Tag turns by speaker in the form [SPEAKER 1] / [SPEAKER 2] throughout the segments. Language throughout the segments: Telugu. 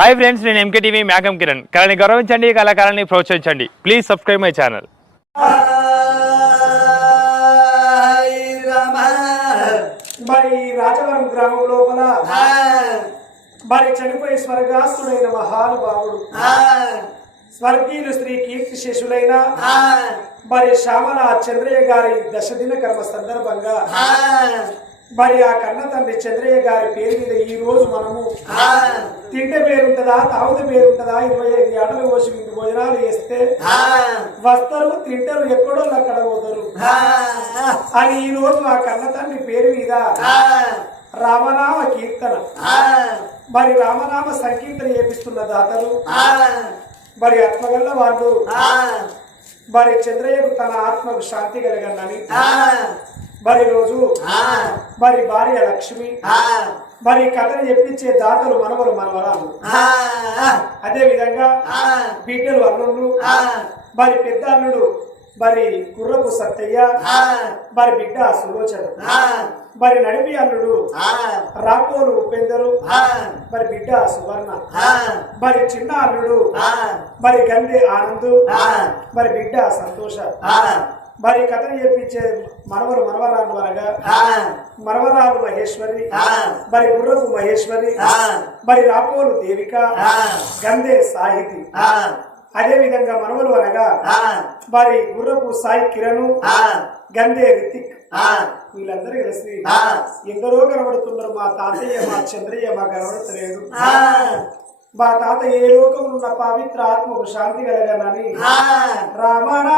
[SPEAKER 1] హాయ్ ఫ్రెండ్స్ నేను ఎంకే టీవీ మేకం కిరణ్. కళని గౌరవించండి కళాకారాన్ని ప్రోత్సహించండి. Please subscribe my channel.
[SPEAKER 2] మరి రాజవరం గ్రామం లోపల మరి చనిపోయి స్వర్గాస్తుడైన మహానుభావుడు. స్వర్గీయులు శ్రీ కీర్తి శిశులైన మరి శ్యామల చంద్రయ్య గారి దశదిన కర్మ సందర్భంగా మరి ఆ కన్న తండ్రి చంద్రయ్య గారి పేరు మీద ఈ రోజు మనము తింటే పేరుంటదా తాగుతే పేరుంటదా ఇరవై ఐదు ఆటలు కోసి ఇంటి భోజనాలు వేస్తే వస్తారు తింటారు ఎక్కడో అక్కడ పోతారు. అని ఈ రోజు ఆ కన్న తండ్రి పేరు మీద రామనామ కీర్తన. మరి రామనామ సంకీర్తన చేపిస్తున్న దాతలు మరి ఆత్మగల్ల వాళ్ళు మరి చంద్రయ్యకు తన ఆత్మకు శాంతి కలగనని మరి రోజు మరి భార్య లక్ష్మి మరి కథను చెప్పించే దాతలు మనవరు మనవరాలు. అదే విధంగా బిడ్డలు అల్లుళ్ళు మరి పెద్ద అల్లుడు మరి కుర్రపు సత్తయ్య మరి బిడ్డ సులోచన మరి నడిపి అల్లుడు రాకోలు ఉపేందరు మరి బిడ్డ సువర్ణ మరి చిన్న అల్లుడు మరి గంధి ఆనంద్ మరి బిడ్డ సంతోష. మరి కథను చెప్పించే మనవరు మనవరాలు అనగా మనవరాలు మహేశ్వరి మరి గుర్రపు మహేశ్వరి మరి రాపోలు దేవిక గంధే సాహితి. అదే విధంగా మనవలు అనగా మరి గుర్రపు సాయి కిరణ్ గంధే రితిక్. వీళ్ళందరూ కలిసి ఎందరో కనబడుతున్నారు మా తాతయ్య మా చంద్రయ్య మా కనబడతలేదు మా తాత ఏ లోకంలో ఉన్న పవిత్ర ఆత్మకు శాంతి కలగనని రామనామ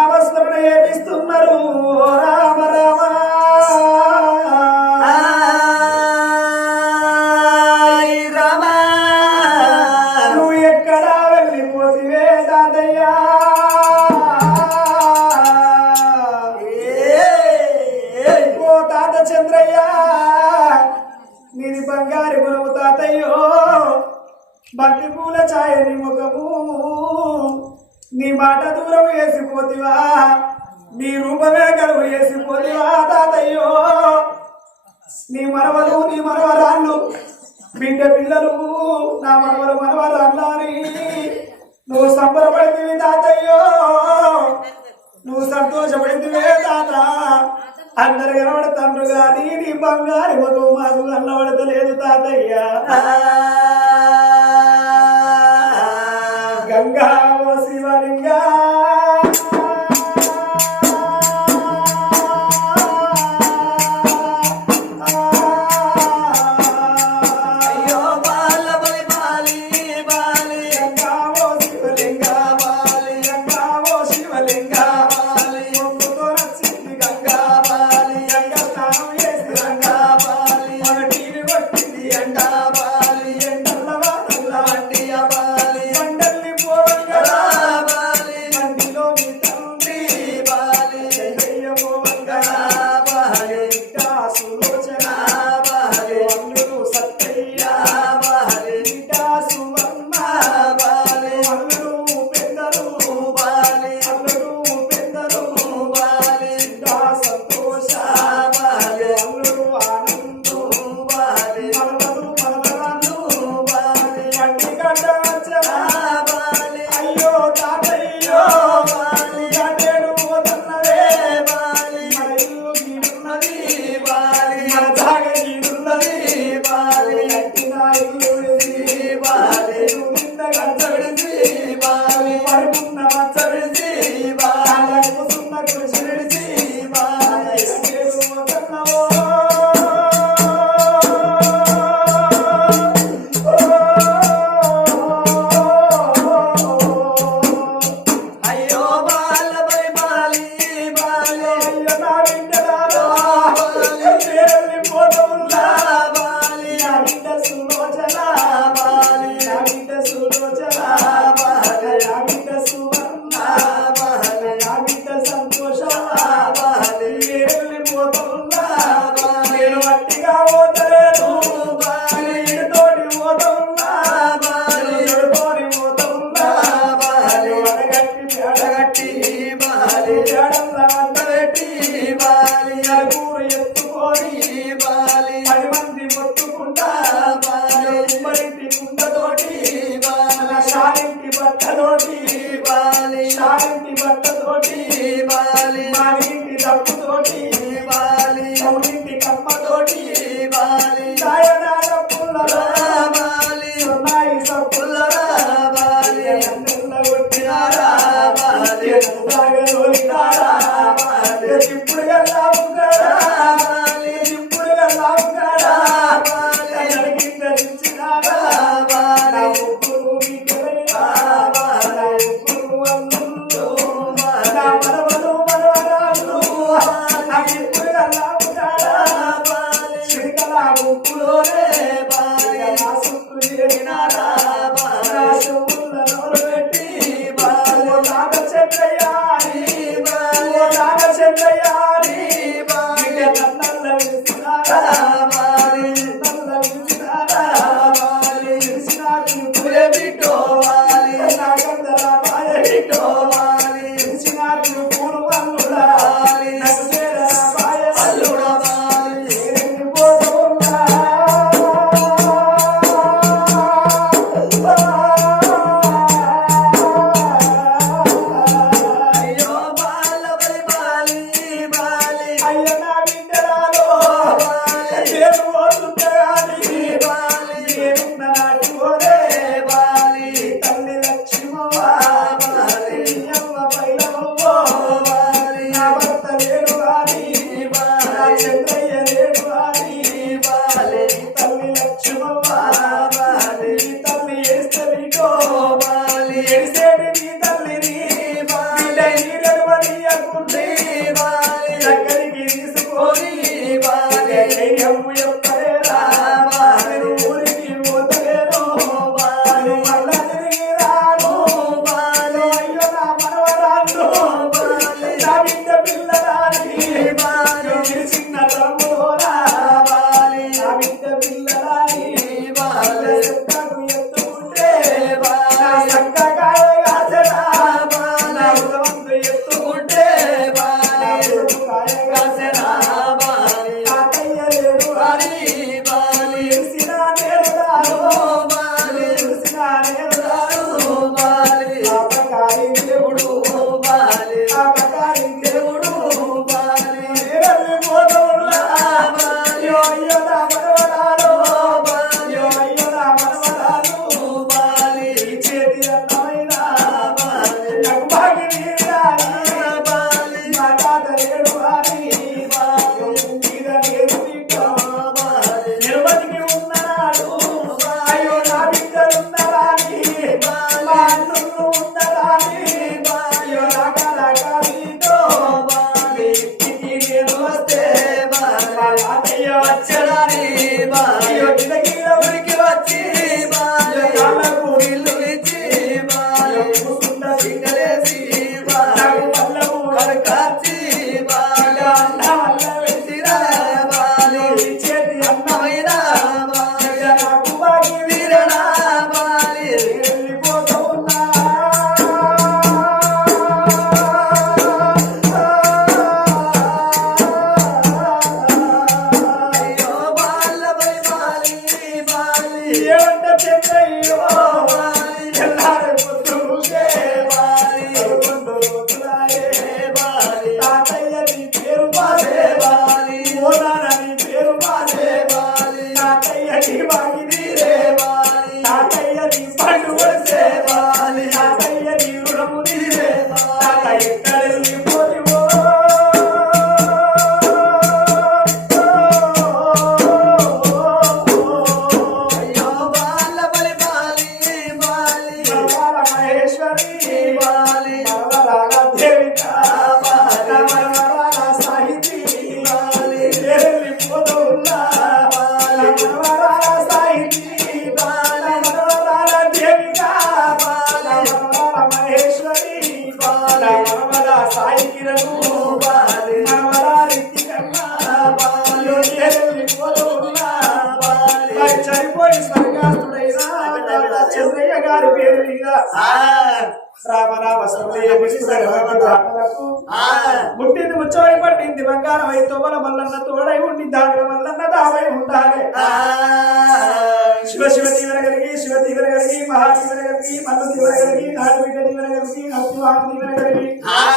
[SPEAKER 2] ఆ.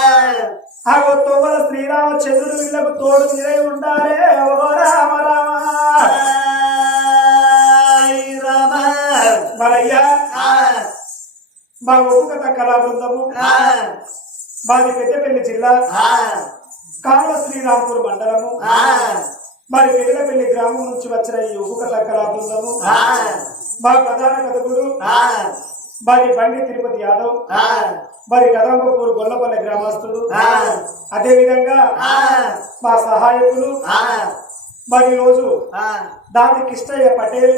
[SPEAKER 2] తోమల శ్రీరామచంద్రుడు వీళ్ళకు తోడు మీరై ఉండాలే. ఓ రామ రామ. మరయ్యా. మా ఒప్పుకత కళా బృందము. మాది పెద్దపల్లి జిల్లా. కాళ్ళ శ్రీరాంపూర్ మండలము. మరి పెద్దపల్లి గ్రామం నుంచి వచ్చిన ఈ ఒప్పుకత కళా బృందము. మా ప్రధాన కథకుడు. మరి బండి తిరుపతి యాదవ్. మరి కదంబపూర్ గొల్లపల్లి గ్రామస్తుడు. అదే విధంగా మా సహాయకులు మరి రోజు దాని కిష్టయ్య పటేల్.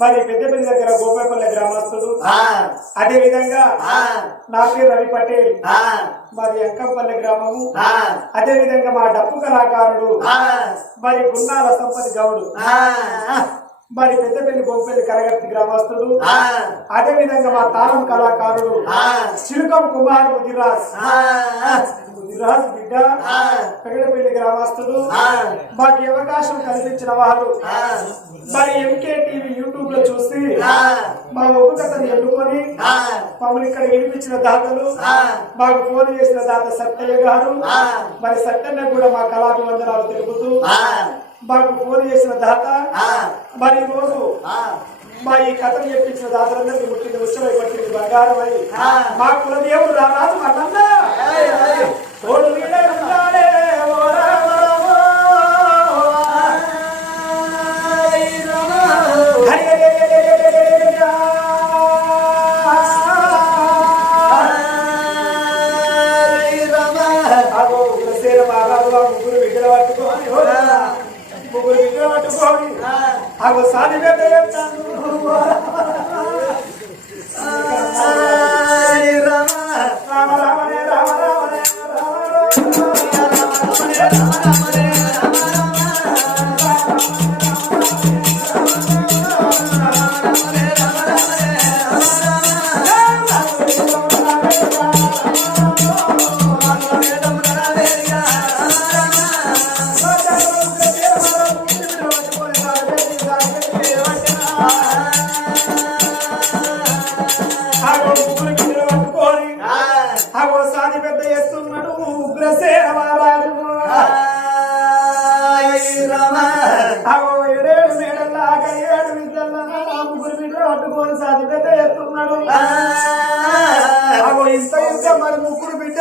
[SPEAKER 2] మరి పెద్దపల్లి దగ్గర గోపాపల్లి గ్రామస్తుడు. అదే విధంగా నా పేరు రవి పటేల్. మరి అంకంపల్లి గ్రామము. అదే విధంగా మా డప్పు కళాకారుడు. మరి గున్నాల సంపతి గౌడు. మరి పెద్దపల్లి బొంపల్లి కరగర్తి గ్రామస్తుడు అదే విధంగా మా తాళం కళాకారుడు చిలుకం కుమార్ ముదిరాజ్. ముదిరాజ్ బిడ్డ. పెగడపల్లి గ్రామస్తుడు మాకు అవకాశం కల్పించిన వారు. మరి ఎంకే టీవీ యూట్యూబ్లో చూసి మా ఉపకథను ఎన్నుకొని మమ్మల్ని ఇక్కడ వినిపించిన దాతలు మాకు ఫోన్ చేసిన దాత సత్తయ్య గారు మరి సత్యన్న కూడా మా కళాభివందనాలు తెలుపుతూ మాకు ఫోన్ చేసిన దాత మరి రోజు మా ఈ కథను చెప్పించిన దాతలందరికీ ముట్టింది ఉత్సవై పట్టింది బంగారం అయి మా కులదేవుడు రారాజు మన్నన్న తోడు నీడై అగో సాధి పెద్ద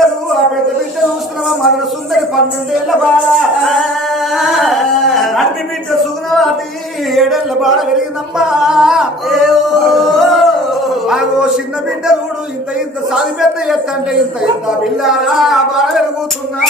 [SPEAKER 2] బిడ్డలు ఆ పెద్ద బిడ్డ చూస్తున్నావా? మన సుందరి పన్నెండేళ్ళ బాల. నడిపి బిడ్డ సుగుణవాటి ఏడేళ్ళ బాల పెరిగిందమ్మా. ఆగో చిన్న బిడ్డ చూడు ఇంత ఇంత సాది పెద్ద ఎత్త అంటే ఇంత ఇంత బిల్లారా బాల పెరుగుతున్నా.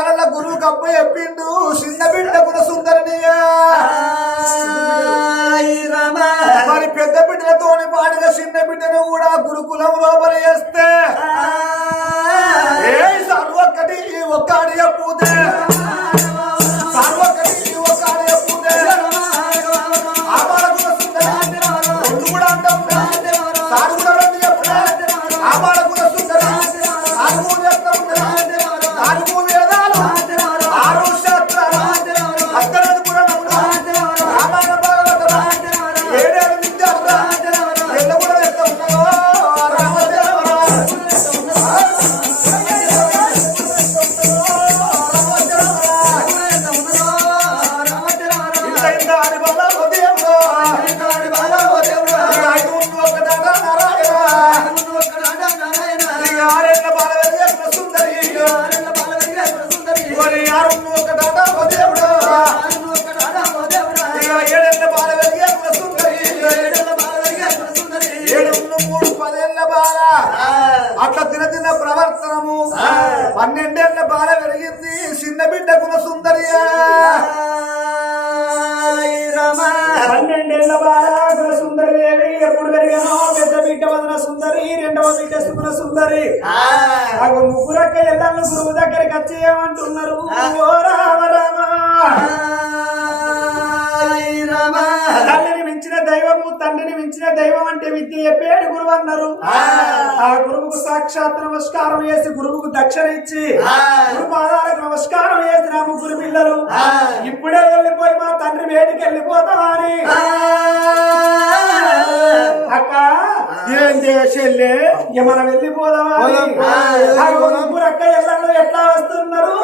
[SPEAKER 2] పాఠశాలలో గురువు కప్ప చెప్పిండు. చిన్న బిడ్డ గుణ సుందరనియా. మరి పెద్ద బిడ్డలతోని పాడుగా చిన్న బిడ్డను కూడా గురుకులం లోపల ఏ ఒక్కడి చెప్పుతే సర్వొక్కటి ఒక్కడి ఏమంటున్నారు? ఓ రామ రామ. తల్లిని మించిన దైవము తండ్రిని మించిన దైవం అంటే విద్య చెప్పేడు గురువు అన్నారు. ఆ. గురువుకు సాక్షాత్ నమస్కారం చేసి గురువుకు దక్షిణ ఇచ్చి గురు పాదాలకు నమస్కారం చేసిన ఆ ముగ్గురు పిల్లలు. ఇప్పుడే వెళ్ళిపోయి మా తండ్రి వేడికి వెళ్ళిపోతామా అని అక్క ఏం చేసేళ్ళే మనం వెళ్ళిపోదామా అని. ఆ ముగ్గురు అక్క ఎల్లళ్ళు ఎట్లా వస్తున్నారు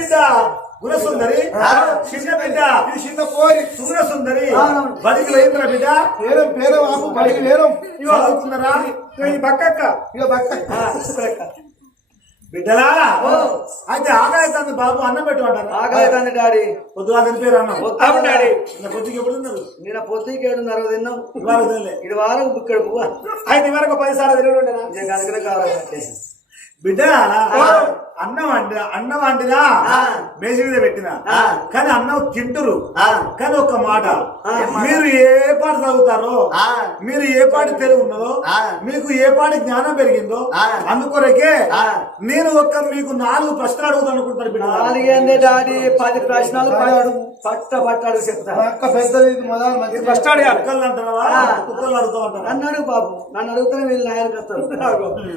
[SPEAKER 2] బిడ్డ
[SPEAKER 3] గుణ సుందరి చిన్న బిడ్డ
[SPEAKER 4] ఇది చిన్న పోరి.
[SPEAKER 3] సుగుణ సుందరి బడికి వేయింద్ర బిడ్డ.
[SPEAKER 4] పేరం పేరం ఆపు బడికి
[SPEAKER 3] ఇగో
[SPEAKER 2] ఈ పక్కక్క
[SPEAKER 4] ఇక పక్క
[SPEAKER 3] బిడ్డలా? అయితే ఆగాయతాంది బాబు అన్నం పెట్టమంటారా
[SPEAKER 5] ఆగాయతాంది డాడీ.
[SPEAKER 3] పొద్దుగా తినిపోయారు అన్నం.
[SPEAKER 2] డాడీ.
[SPEAKER 3] పొద్దుకి ఎప్పుడు ఉన్నారు
[SPEAKER 5] నిన్న పొద్దుకేడున్నర తిన్నాం.
[SPEAKER 3] ఇవాళ తినలే.
[SPEAKER 5] ఇది వారం ఇక్కడ పువ్వ.
[SPEAKER 2] అయితే వరకు పది సార్లు
[SPEAKER 5] నేను కనుకనే కావాలి
[SPEAKER 3] బిడ్డ అన్నం వండి అన్నం వండినా మేజీ మీద పెట్టినా. కానీ అన్నం తింటురు. కానీ ఒక మాట. మీరు ఏ పాట చదువుతారో మీరు ఏ పాటి తెలివి ఉన్నదో మీకు ఏ పాటి జ్ఞానం పెరిగిందో అందుకొరకే నేను ఒక్క మీకు నాలుగు ప్రశ్నలు అడుగుతాను అనుకుంటాను
[SPEAKER 5] పది ప్రశ్నలు పట్ట పట్టాడు చెప్తా.
[SPEAKER 4] మా అక్క పెద్దది ఇది మొదలు మంచి
[SPEAKER 2] ఫస్ట్ అడిగారు
[SPEAKER 3] కుక్కలు అంటున్నావా కుక్కలు అడుగుతావు అంటారా
[SPEAKER 5] నన్ను అడుగు బాబు. నన్ను అడుగుతానే వీళ్ళు నాయనకి వస్తారు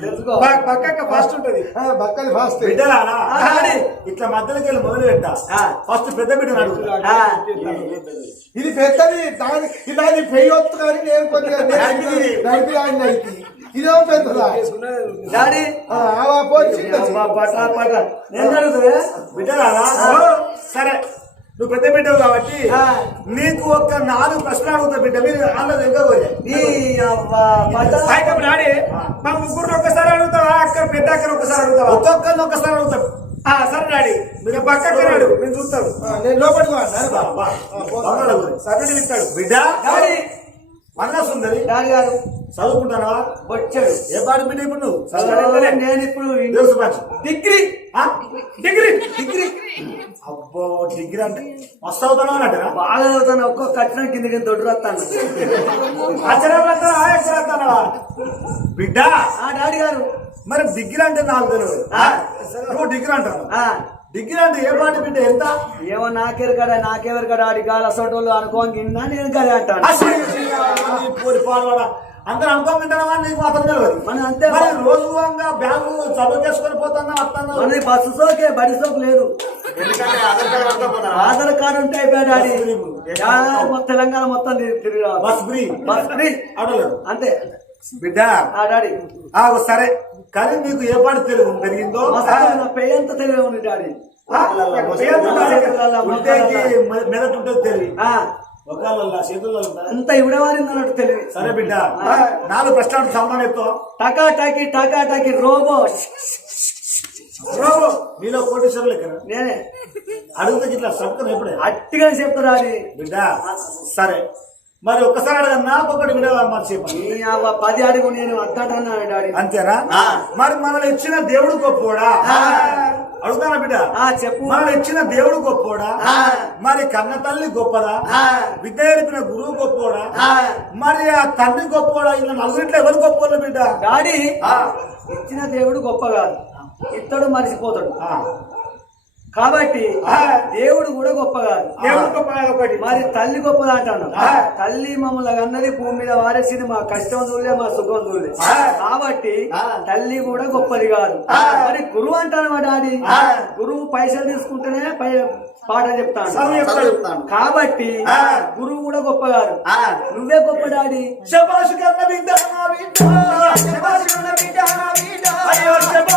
[SPEAKER 5] తెలుసుకో.
[SPEAKER 2] ప- పక్కక్క ఫస్ట్ ఉంటది.
[SPEAKER 4] బక్కది ఫాస్ట్
[SPEAKER 3] బిడ్డలారా. ఇట్లా మధ్యలోకి వెళ్ళి మొదలు పెట్టా ఫస్ట్ పెద్ద బిడ్డను అడుగుతా
[SPEAKER 4] ఇది పెద్దది దాని ఇలాది పెయ్యొత్తు కానీ నేను నడిపి ఆయన ఇదేమో పెద్దదా
[SPEAKER 5] డాడీ నేను అడుగుతా
[SPEAKER 3] బిడ్డలారా సరే నువ్వు పెద్ద బిడ్డవు కాబట్టి. నీకు ఒక్క నాలుగు ప్రశ్నలు అడుగుతా బిడ్డ మీరు
[SPEAKER 2] అయితే ఇప్పుడు డాడీ మా ముగ్గురు ఒక్కసారి అడుగుతావా అక్క పెద్ద అక్కని ఒక్కసారి అడుగుతావా
[SPEAKER 3] ఒక్కొక్కరిని ఒక్కసారి అడుగుతా
[SPEAKER 2] ఆ, సరే డాడీ మీరు పక్కన అడుగు మేము చూస్తాం
[SPEAKER 4] ఆ, నేను లోపలికి
[SPEAKER 2] ఇస్తాడు
[SPEAKER 3] బిడ్డ
[SPEAKER 5] డాడీ
[SPEAKER 3] అన్న సుందరి
[SPEAKER 5] డాడీ గారు
[SPEAKER 3] చదువుకుంటానా
[SPEAKER 5] వచ్చాడు.
[SPEAKER 3] ఏ పాటి బిడ్డ ఇప్పుడు నువ్వు.
[SPEAKER 5] నేను ఇప్పుడు డిగ్రీ?
[SPEAKER 2] డిగ్రీ?
[SPEAKER 5] డిగ్రీ.
[SPEAKER 3] అబ్బో డిగ్రీ అంటే మస్తు అవుతాను అన్నట్టుగా
[SPEAKER 5] బాగా చదువుతాను. ఒక్కో కట్నం కిందకి దొడ్డు వస్తాను
[SPEAKER 2] అక్షరాలు
[SPEAKER 3] బిడ్డ!
[SPEAKER 5] ఆ డాడీ గారు.
[SPEAKER 3] మరి డిగ్రీ అంటే నాకు తెలియదు.
[SPEAKER 5] ఆ.
[SPEAKER 3] నువ్వు డిగ్రీ అంటావు?
[SPEAKER 5] ఆ.
[SPEAKER 3] డిగ్రీ అంటే ఏ పాటి బిడ్డ ఎంత?
[SPEAKER 5] ఏమో నాకెరు కదా నాకెవరు కదా ఆడి గాలి అసోటోళ్ళు అనుకోని కింద నేను కదా అంటాను.
[SPEAKER 3] అసలు అందరూ అనుకోమంటారా నీకు మాత్రం తెలియదు.
[SPEAKER 5] మనం అంతే.
[SPEAKER 3] మరి రోజుగా బ్యాగు చదువుకేసుకొని పోతున్నా వస్తున్నా?
[SPEAKER 5] మనది బస్సు సోకే బడి సోకు లేదు. ఆధార్ కార్డు ఉంటే డాడీ తెలంగాణ మొత్తం తిరిగి-.
[SPEAKER 3] Bus free.
[SPEAKER 5] Bus free.
[SPEAKER 3] అడలేదు
[SPEAKER 5] అంతే.
[SPEAKER 3] బిడ్డ.
[SPEAKER 5] డాడీ.
[SPEAKER 3] సరే. కానీ నీకు ఏ పాటి తెలుగు పెరిగిందో?
[SPEAKER 5] తెలివి ఉంది డాడీ.
[SPEAKER 3] మెదటి ఉంటుంది తెలివి. ఒకళ్ళ చేతుల్లో?
[SPEAKER 5] అంత ఇవిడవారింది అన్నట్టు తెలివి.
[SPEAKER 3] సరే బిడ్డ నాలుగు ప్రశ్నలు సమాధానం చెప్తావు?
[SPEAKER 5] టకా టకి టకా టకి రోబో.
[SPEAKER 3] రావు. నీలో కోటేశ్వరులు లెక్కన
[SPEAKER 5] నేనే.
[SPEAKER 3] అడుగుతా ఇట్లా సబ్కం ఎప్పుడే?
[SPEAKER 5] అట్టిగా చెప్తారా
[SPEAKER 3] బిడ్డ సరే. మరి ఒక్కసారి అడగన్నా ఒక్కొక్కటి వినే మరి చెప్పండి
[SPEAKER 5] ఈ అవ్వ పది అడుగు నేను అద్దటన్నాను డాడీ.
[SPEAKER 3] అంతేనా? మరి మనల్ని ఇచ్చిన దేవుడు గొప్పోడా? అడుగుతానా బిడ్డ?
[SPEAKER 5] ఆ చెప్పు.
[SPEAKER 3] మనల్ని ఇచ్చిన దేవుడు గొప్పోడా? మరి కన్న తల్లి గొప్పదా? విద్య నేర్పిన గురువు గొప్పోడా? మరి ఆ తండ్రి గొప్పోడా? ఇలా నలుగురిట్లో ఎవరు గొప్పోళ్ళు బిడ్డ?
[SPEAKER 5] డాడీ ఇచ్చిన దేవుడు గొప్ప కాదు. ఇత్తడు మరిచిపోతాడు. కాబట్టి దేవుడు కూడా గొప్ప కాదు
[SPEAKER 2] దేవుడు గొప్ప ఒకటి
[SPEAKER 5] మరి తల్లి గొప్పది అంటాను. తల్లి మమ్మల్ని అన్నది భూమి మీద వారేసింది మా కష్టం చూడలే మా సుఖం చూడలే. కాబట్టి తల్లి కూడా గొప్పది కాదు. మరి గురువు అంటాను మా డాడీ గురువు పైసలు తీసుకుంటేనే పై పాట చెప్తాను
[SPEAKER 2] చెప్తాడు.
[SPEAKER 5] కాబట్టి గురువు కూడా గొప్ప కాదు నువ్వే గొప్ప డాడీ.
[SPEAKER 3] శబాష్ కన్న బిడ్డ నా బిడ్డ. శబాష్ కన్న బిడ్డ నా బిడ్డ. అయ్యో శబాష్ కన్న బిడ్డ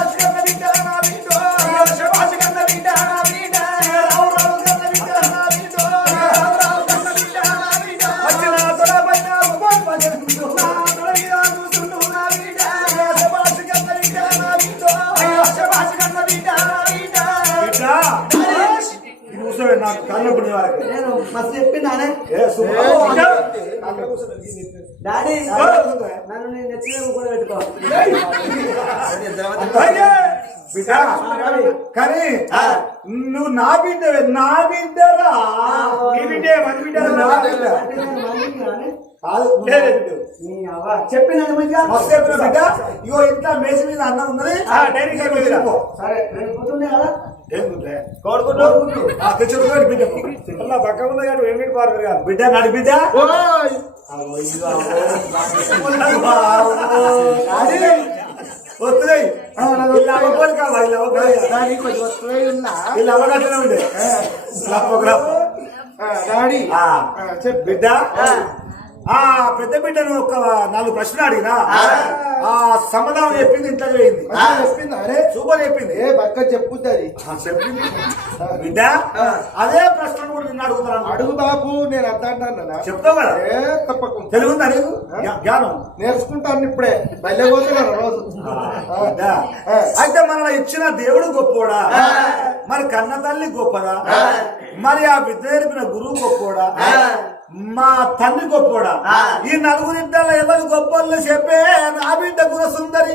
[SPEAKER 5] డాడీ నన్ను నేను నెత్తిలో కూడా పెట్టుకో
[SPEAKER 3] అయ్యే! బిడ్డ, కానీ నువ్వు నా బిడ్డ నా బిడ్డరా?
[SPEAKER 2] నీ బిడ్డే మన
[SPEAKER 3] నా చెప్పిన ఇగో ఇంట్లో మేసి మీద అన్నం ఉన్నది. వెళ్ళిపో.
[SPEAKER 5] సరే నేను పోతుండే కదా.
[SPEAKER 3] ఏం గుడ్లే?
[SPEAKER 2] కోడుకుంటూ
[SPEAKER 3] ఆ, తెచ్చుడు కూడా బిడ్డ.
[SPEAKER 2] అలా పక్క ఉన్న కాదు ఏమిటి పార్వర్ కాదు
[SPEAKER 3] బిడ్డ నాడు బిడ్డ? వస్తున్నాయి ఇలా అవ్వకపోదు కావా ఇలా ఇలా అవ్వగట్లనే ఉండే
[SPEAKER 4] డాడీ.
[SPEAKER 3] బిడ్డ? ఆ పెద్ద బిడ్డను ఒక నాలుగు ప్రశ్నలు అడిగినా ఆ. సమాధానం చెప్పింది ఇంట్లో
[SPEAKER 4] మంచిగా చెప్పిందా? అరే.
[SPEAKER 3] సూపర్ చెప్పింది.
[SPEAKER 4] ఏ బక్క చెప్పుద్ది అది.
[SPEAKER 3] ఆ, చెప్పింది. బిడ్డ అదే ప్రశ్నలు కూడా నిన్ను అడుగుతాను.
[SPEAKER 4] అడుగు బాబు నేను అర్థంటానా
[SPEAKER 3] చెప్తావు కదా?
[SPEAKER 4] ఏ తప్పకుండా.
[SPEAKER 3] తెలుగు ఉందా నీకు జ్ఞా- జ్ఞానం?
[SPEAKER 4] నేర్చుకుంటాను ఇప్పుడే. బయట పోతున్నాను రోజు.
[SPEAKER 3] అయితే మన ఇచ్చిన దేవుడు గొప్పోడా? మరి కన్న తల్లి గొప్పదా? మరి ఆ విద్య నేర్పిన గురువు గొప్పోడా? మా తండ్రి గొప్పోడా? ఈ నలుగురింటాల ఎవరు గొప్పలు చెప్పే నా బిడ్డ గుణ సుందరి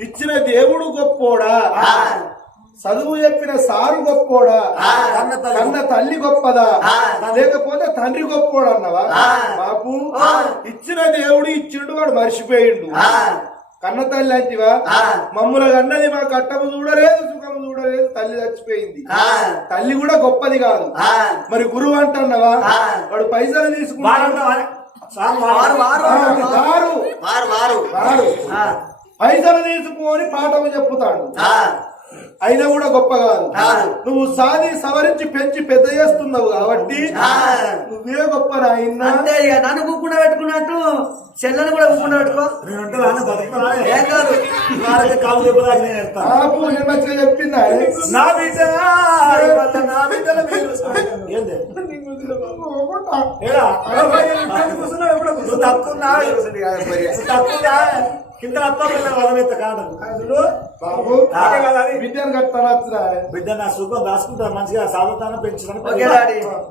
[SPEAKER 4] ఇచ్చిన దేవుడు గొప్పోడా? చదువు చెప్పిన సారు గొప్పోడా?
[SPEAKER 3] కన్న తల్లి.
[SPEAKER 4] గొప్పదా? లేకపోతే తండ్రి గొప్పోడు అన్నవా? బాబు ఇచ్చిన దేవుడు ఇచ్చిండు వాడు మర్చిపోయిండు. కన్న తల్లి అంటివా? మమ్ముల కన్నది మా కట్టము చూడలేదు సుఖము చూడలేదు తల్లి చచ్చిపోయింది. తల్లి కూడా గొప్పది కాదు. మరి గురువు అంటున్నావా? వాడు పైసలు
[SPEAKER 3] వారు
[SPEAKER 4] పైసలు తీసుకొని పాఠము చెప్పుతాడు. అయినా కూడా గొప్ప కాదు. నువ్వు సాది సవరించి పెంచి పెద్ద చేస్తున్నావు కాబట్టి నువ్వే గొప్ప నాయన.
[SPEAKER 5] అంతే ఇక. నన్ను కుక్కున పెట్టుకున్నట్టు చెల్లెని కూడా కుక్కున పెట్టుకో.
[SPEAKER 3] నేను
[SPEAKER 4] మంచిగా చెప్పిందా
[SPEAKER 3] నా బిడ్డల తప్పున్నా కింద అత్త పిల్ల వదలెత్త కాదు.
[SPEAKER 4] బాబు బిడ్డను కట్టాను
[SPEAKER 3] బిడ్డ నా సుఖం దాచుకుంటా మంచిగా సాధతాను పెంచుతాను.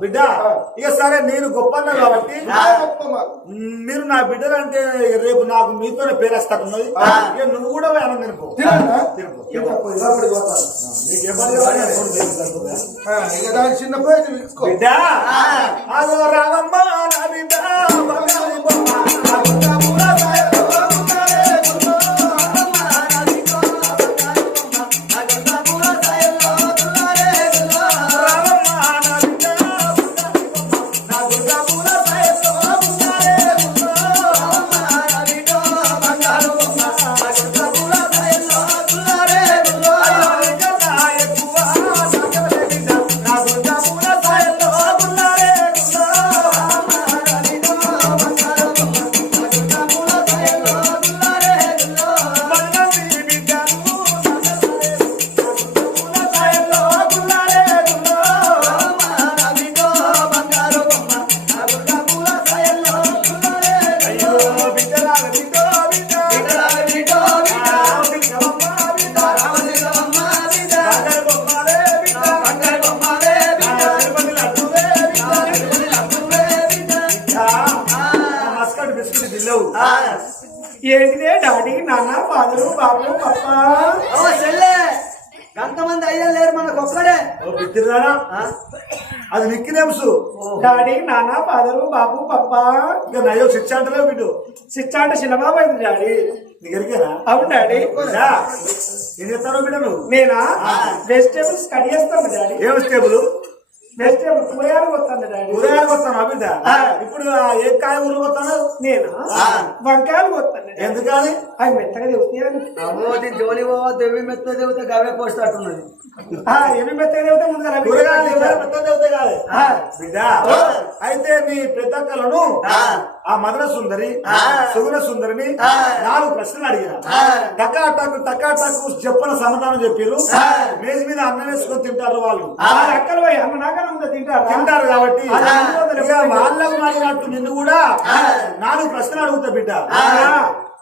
[SPEAKER 3] బిడ్డ ఇక సరే నేను గొప్ప కాబట్టి మీరు నా బిడ్డలు అంటే రేపు నాకు మీతోనే పేరేస్తాను ఇక నువ్వు కూడా అన్నం తినుకో.
[SPEAKER 4] చిన్న
[SPEAKER 3] బిడ్డ రావమ్మ నా బిడ్డ
[SPEAKER 2] నాన్న ఫాదరు బాబు పప్ప
[SPEAKER 3] ఇంకా నయ్యో శిక్ష అంటలేవు బిడ్డు
[SPEAKER 2] సిచ్చా అంటే చిన్నబాబు అయింది డాడీ. అవును డాడీ.
[SPEAKER 3] ఏం చేస్తావు బిడ్డ నువ్వు
[SPEAKER 2] నేనా వెజిటేబుల్స్ కట్ చేస్తాను డాడీ.
[SPEAKER 3] ఏం స్టేబుల్
[SPEAKER 2] వెజిటేబుల్ కూరగాయలు డాడీ.
[SPEAKER 3] బిడ్డ ఇప్పుడు ఏ కాయ ఊరు
[SPEAKER 2] నేనా? వంకాయలు
[SPEAKER 3] ఎందుకని?
[SPEAKER 2] అవి మెత్తగా
[SPEAKER 5] జోలి పోవా దేవి మెత్త దేవత గవే
[SPEAKER 2] ముందుగా రవి?
[SPEAKER 3] కూరగాయలు
[SPEAKER 2] చెప్తాను.
[SPEAKER 3] ఎవరు పెద్ద దేవుతే కాదు? బిడ్డ అయితే నీ పెద్దక్కలను ఆ మదన సుందరి సుగుణ సుందరిని నాలుగు ప్రశ్నలు అడిగిన టకాటకు టకాటకు చెప్పిన సమాధానం చెప్పారు మేజ్ మీద అన్నం వేసుకొని తింటారు వాళ్ళు.
[SPEAKER 2] అక్కలు పోయి అన్న నాకన్నా తింటారా?
[SPEAKER 3] తింటారు కాబట్టి. వాళ్ళకు అడిగినట్టు నిన్ను కూడా. నాలుగు ప్రశ్నలు అడుగుతా బిడ్డ.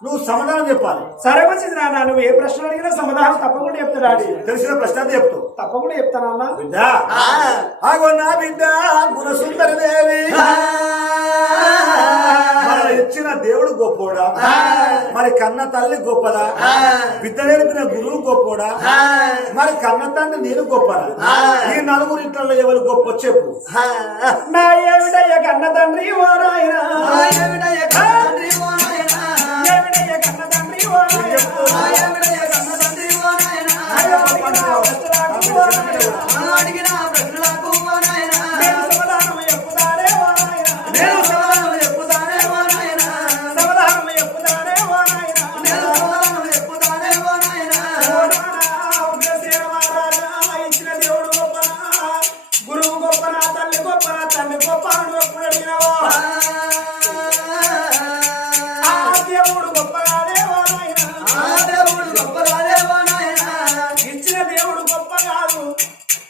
[SPEAKER 3] నువ్వు సమాధానం చెప్పాలి.
[SPEAKER 2] సరే మంచిది నాన్న నువ్వు ఏ ప్రశ్న అడిగినా సమాధానం తప్పకుండా చెప్తా డాడీ.
[SPEAKER 3] తెలిసిన ప్రశ్న చెప్తావు.
[SPEAKER 2] తప్పకుండా చెప్తాను అన్న
[SPEAKER 3] బిడ్డ. ఆగో నా బిడ్డ గుణసుందరి దేవి. మరి కన్న తల్లి గొప్పదా నేర్పిన గురువు గొప్పోడా మరి కన్న తండ్రి నేను గొప్పదా ఈ నలుగురు ఇట్లలో ఎవరు గొప్ప చెప్పు
[SPEAKER 2] నా ఏమిటయ్య కన్న తండ్రి ఓ నాయన
[SPEAKER 5] ఆ ఏమిటయ్య కన్న తండ్రి ఓ నాయనా?
[SPEAKER 2] ఏమిటయ్య కన్న తండ్రి ఓ నాయన
[SPEAKER 5] ఆ ఏమిటయ్య కన్న తండ్రి ఓ నాయనా?
[SPEAKER 2] అయ్యో, అడిగిన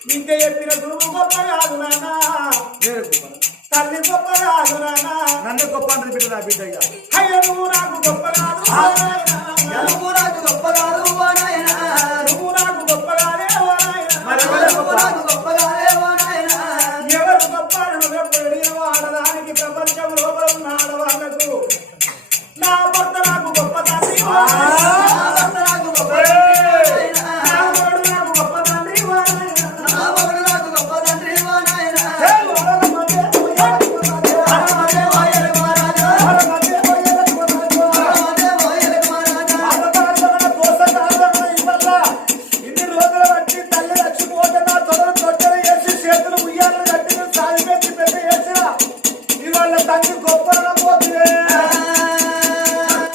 [SPEAKER 2] విద్య చెప్పిన గురువు గొప్ప కాదు నాన్న
[SPEAKER 5] నేను గొప్పనా?
[SPEAKER 2] తల్లి గొప్ప కాదు నాన్న
[SPEAKER 3] నన్ను గొప్ప అంటే బిడ్డ నా బిడ్డ ఇక.
[SPEAKER 2] అయ్యో నువ్వు నాకు గొప్ప కాదు